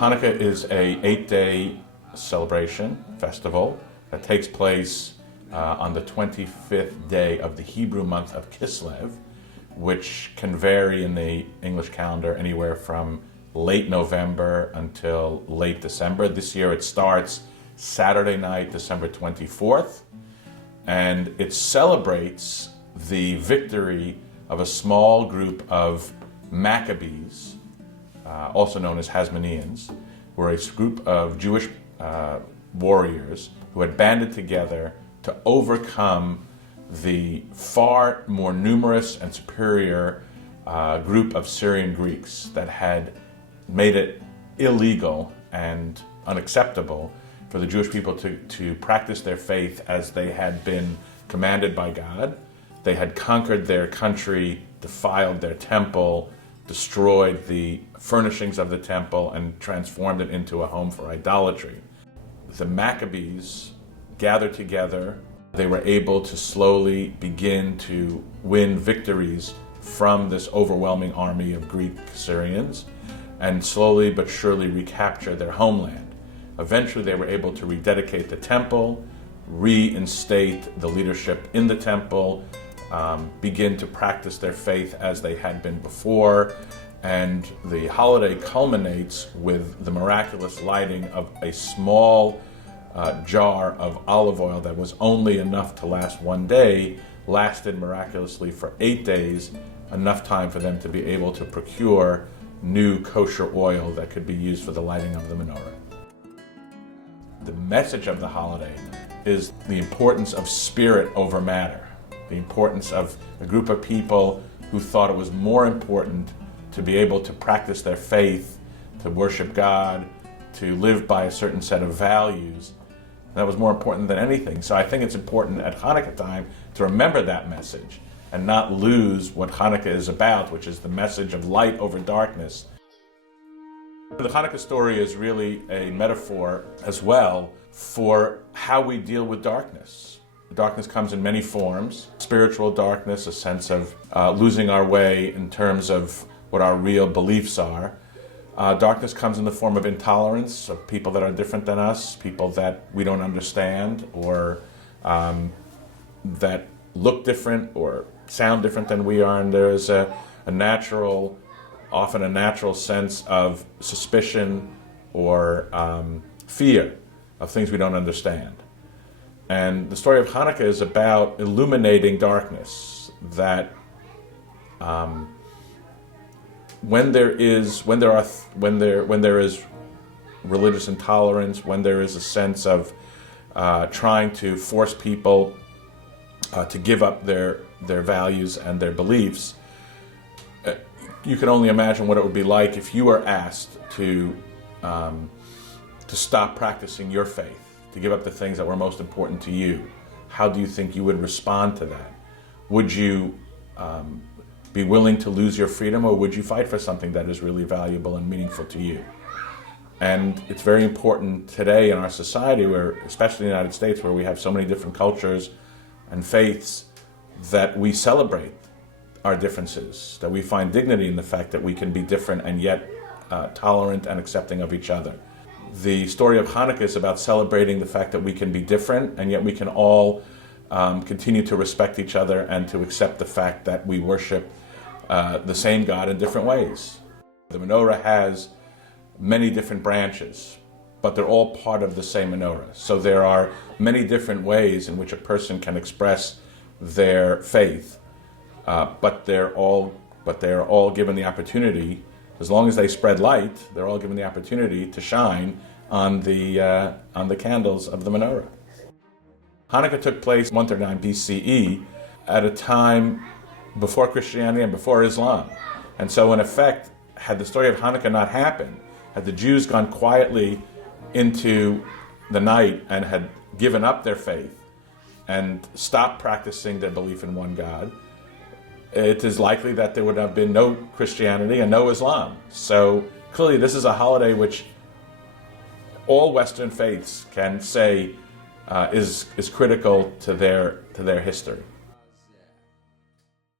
Hanukkah is a 8-day celebration, festival, that takes place on the 25th day of the Hebrew month of Kislev, which can vary in the English calendar anywhere from late November until late December. This year it starts Saturday night, December 24th, and it celebrates the victory of a small group of Maccabees, also known as Hasmoneans, who were a group of Jewish warriors who had banded together to overcome the far more numerous and superior group of Syrian Greeks that had made it illegal and unacceptable for the Jewish people to practice their faith as they had been commanded by God. They had conquered their country, defiled their temple, destroyed the furnishings of the temple, and transformed it into a home for idolatry. The Maccabees gathered together. They were able to slowly begin to win victories from this overwhelming army of Greek Syrians and slowly but surely recapture their homeland. Eventually they were able to rededicate the temple, reinstate the leadership in the temple, begin to practice their faith as they had been before, and the holiday culminates with the miraculous lighting of a small jar of olive oil that was only enough to last one day, lasted miraculously for 8 days, enough time for them to be able to procure new kosher oil that could be used for the lighting of the menorah. The message of the holiday is the importance of spirit over matter, the importance of a group of people who thought it was more important to be able to practice their faith, to worship God, to live by a certain set of values. That was more important than anything. So I think it's important at Hanukkah time to remember that message and not lose what Hanukkah is about, which is the message of light over darkness. The Hanukkah story is really a metaphor as well for how we deal with darkness. Darkness comes in many forms. Spiritual darkness, a sense of losing our way in terms of what our real beliefs are. Darkness comes in the form of intolerance, of people that are different than us, people that we don't understand, or that look different or sound different than we are, and there is often a natural sense of suspicion or fear of things we don't understand. And the story of Hanukkah is about illuminating darkness, that when there is religious intolerance, when there is a sense of trying to force people to give up their values and their beliefs, you can only imagine what it would be like if you were asked to stop practicing your faith, to give up the things that were most important to you. How do you think you would respond to that? Would you be willing to lose your freedom, or would you fight for something that is really valuable and meaningful to you? And it's very important today in our society, where, especially in the United States, where we have so many different cultures and faiths, that we celebrate our differences, that we find dignity in the fact that we can be different and yet tolerant and accepting of each other. The story of Hanukkah is about celebrating the fact that we can be different and yet we can all continue to respect each other and to accept the fact that we worship the same God in different ways. The menorah has many different branches, but they're all part of the same menorah. So there are many different ways in which a person can express their faith, but they're all given the opportunity, as long as they spread light, they're all given the opportunity to shine on the candles of the menorah. Hanukkah took place 139 BCE at a time before Christianity and before Islam. And so in effect, had the story of Hanukkah not happened, had the Jews gone quietly into the night and had given up their faith and stopped practicing their belief in one God, it is likely that there would have been no Christianity and no Islam. So clearly this is a holiday which all Western faiths can say is critical to their history.